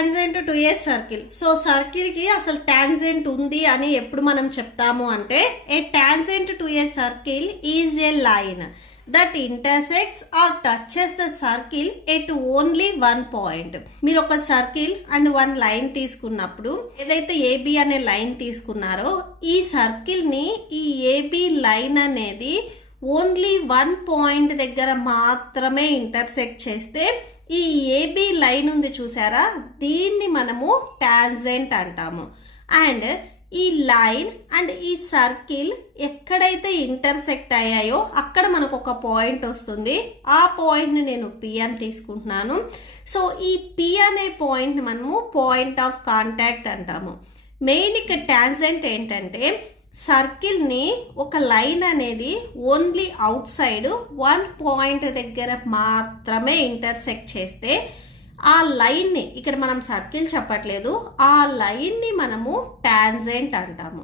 Tangent to a circle. So సర్కిల్కి అసలు tangent ఉంది అని ఎప్పుడు మనం చెప్తాము అంటే a tangent to a circle is a line that intersects or touches the circle at only one point. మీరు ఒక సర్కిల్ అండ్ వన్ లైన్ తీసుకున్నప్పుడు ఏదైతే ఏబి అనే లైన్ తీసుకున్నారో ఈ సర్కిల్ని ఈ ఏబి లైన్ అనేది ఓన్లీ వన్ పాయింట్ దగ్గర మాత్రమే ఇంటర్సెక్ట్ చేస్తే ఈ ఏబి లైన్ ఉంది చూసారా, దీన్ని మనము టాంజెంట్ అంటాము. అండ్ ఈ లైన్ అండ్ ఈ సర్కిల్ ఎక్కడైతే ఇంటర్సెక్ట్ అయ్యాయో అక్కడ మనకు ఒక పాయింట్ వస్తుంది. ఆ పాయింట్ని నేను పి అని తీసుకుంటున్నాను. సో ఈ పి అనే పాయింట్ని మనము పాయింట్ ఆఫ్ కాంటాక్ట్ అంటాము. మెయిన్ ఇక్కడ టాంజెంట్ ఏంటంటే సర్కిల్ని ఒక లైన్ అనేది only out side one point దగ్గర మాత్రమే ఇంటర్సెక్ట్ చేస్తే ఆ లైన్ని, ఇక్కడ మనం సర్కిల్ చెప్పట్లేదు, ఆ లైన్ని మనము టాంజెంట్ అంటాము.